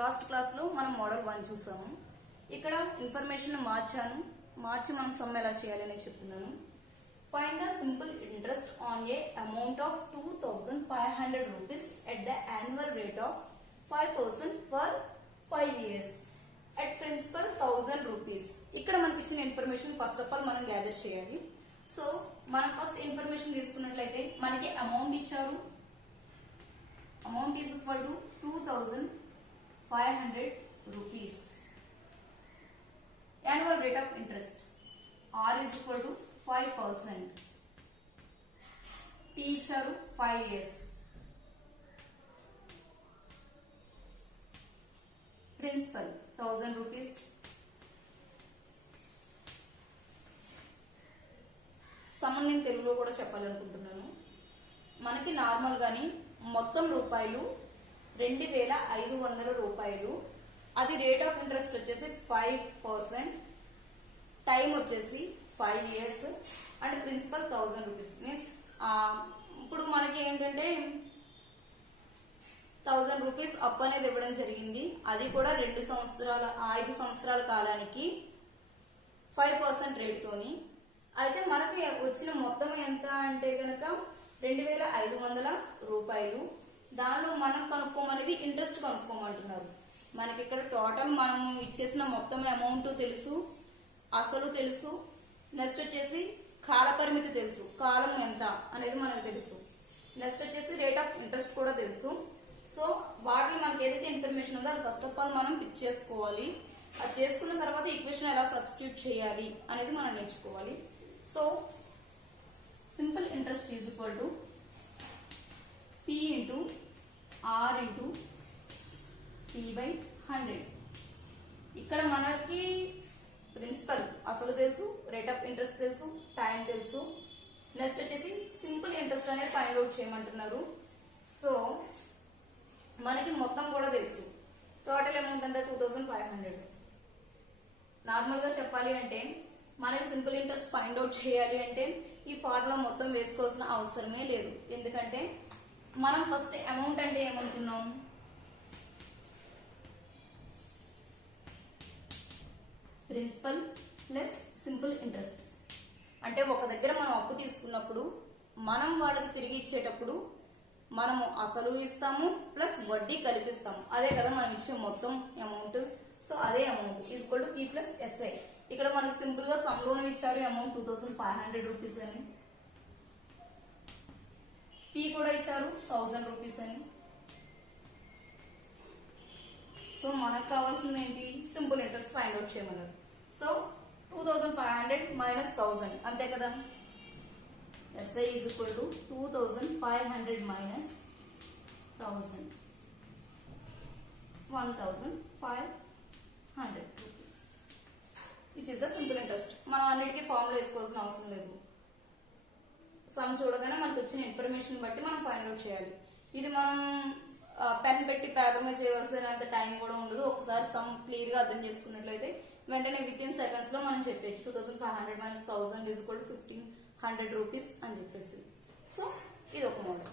Last class లో మనం model 1 చూసాము. ఇక్కడ ఇన్ఫర్మేషన్ మార్చి మనం సమ్ ఎలా చేయాలి అని చెప్తున్నాను. Find the simple interest on a amount of 2500 rupees at the annual rate of 5% for 5 years at principal 1000 rupees. ఇక్కడ మనకి ఇచ్చిన ఇన్ఫర్మేషన్ ఫస్ట్ ఆఫ్ ఆల్ మనం గ్యాదర్ చేయాలి. సో మనం ఫస్ట్ ఇన్ఫర్మేషన్ తీసుకున్నట్లయితే మనకి అమౌంట్ ఇచ్చారు. Amount is equal to 2500 rupees. Annual rate of interest R is equal to 5%. T ఇచ్చారు 5 years. Principal 1000 rupees. సమ్ నేను తెలుగులో కూడా చెప్పాలనుకుంటున్నాను. మనకి నార్మల్ గాని మొత్తం రూపాయలు 2500 రూపాయలు. అది రేట్ ఆఫ్ ఇంట్రెస్ట్ వచ్చేసి 5%, టైం వచ్చేసి 5 years and principal 1000 rupees. Means ఇప్పుడు మనకి ఏంటంటే 1000 రూపీస్ అప్ అనేది ఇవ్వడం జరిగింది. అది కూడా 5 సంవత్సరాల కాలానికి 5% రేట్ తోని. అయితే మనకి వచ్చిన మొత్తం ఎంత అంటే గనక 2500 రూపాయలు. దానిలో మనం కనుక్కోమనేది ఇంట్రెస్ట్ కనుక్కోమంటున్నారు. మనకి ఇక్కడ టోటల్ మనం ఇచ్చేసిన మొత్తం అమౌంట్ తెలుసు, అసలు తెలుసు, నెక్స్ట్ వచ్చేసి కాల పరిమితి తెలుసు, కాలం ఎంత అనేది మనకు తెలుసు, నెక్స్ట్ వచ్చేసి రేట్ ఆఫ్ ఇంట్రెస్ట్ కూడా తెలుసు. సో వాటిని మనకి ఏదైతే ఇన్ఫర్మేషన్ ఉందో అది ఫస్ట్ ఆఫ్ ఆల్ మనం పిక్ చేసుకోవాలి. అది చేసుకున్న తర్వాత ఈక్వేషన్ ఎలా సబ్స్టిట్యూట్ చేయాలి అనేది మనం నేర్చుకోవాలి. So simple interest is equal to P into R into T/100. ఇక్కడ మనకి ప్రిన్సిపల్ అసలు తెలుసు, రేట్ ఆఫ్ ఇంట్రెస్ట్ తెలుసు, టైం తెలుసు. నెక్స్ట్ వచ్చేసి సింపుల్ ఇంట్రెస్ట్ అనేది ఫైండ్ అవుట్ చేయమంటున్నారు. సో మనకి మొత్తం కూడా తెలుసు. టోటల్ అమౌంట్ అంతా 2500. నార్మల్ గా చెప్పాలి అంటే మనకి సింపుల్ ఇంట్రెస్ట్ ఫైండ్ అవుట్ చేయాలి అంటే ఈ ఫార్ములా మొత్తం వేసుకోవాల్సిన అవసరమే లేదు. ఎందుకంటే మనం ఫస్ట్ అమౌంట్ అంటే ఏమనుకున్నాం, ప్రిన్సిపల్ ప్లస్ సింపుల్ ఇంట్రెస్ట్. అంటే ఒక దగ్గర మనం అప్పు తీసుకున్నప్పుడు మనం వాళ్ళకి తిరిగి ఇచ్చేటప్పుడు మనము అసలు ఇస్తాము ప్లస్ వడ్డీ కల్పిస్తాము. అదే కదా మనం ఇచ్చే మొత్తం అమౌంట్. సో అదే amount equal to P plus SI. ఇక్కడ మనకు సింపుల్ గా సమ్ లోన్ ఇచ్చారు అమౌంట్ 2500 రూపీస్ అని, P కూడా ఇచ్చారు 1000 రూపీస్ అని. సో మనకు కావాల్సింది ఏంటి, సింపుల్ ఇంట్రెస్ట్ ఫైండ్ అవుట్ చేయమన్నారు. సో 2500 మైనస్ 1000 అంతే కదా. SI is equal to 2500 minus 1000, 1500 rupees which is the simple interest. మనం అన్నిటికీ ఫార్ములా వేసుకోవాల్సిన అవసరం లేదు. సమ్ చూడగానే మనకు వచ్చిన ఇన్ఫర్మేషన్ బట్టి మనం ఫైండ్ అవుట్ చేయాలి. ఇది మనం పెన్ పెట్టి పేపర్ మీద చేయవలసినంత టైం కూడా ఉండదు. ఒకసారి సమ్ క్లియర్ గా అర్థం చేసుకున్నట్లయితే వెంటనే విత్ ఇన్ సెకండ్స్ లో మనం చెప్పేసి 2500 minus 1000 is equal to 1500 rupees అని చెప్పేసి. సో ఇది ఒక మోడల్.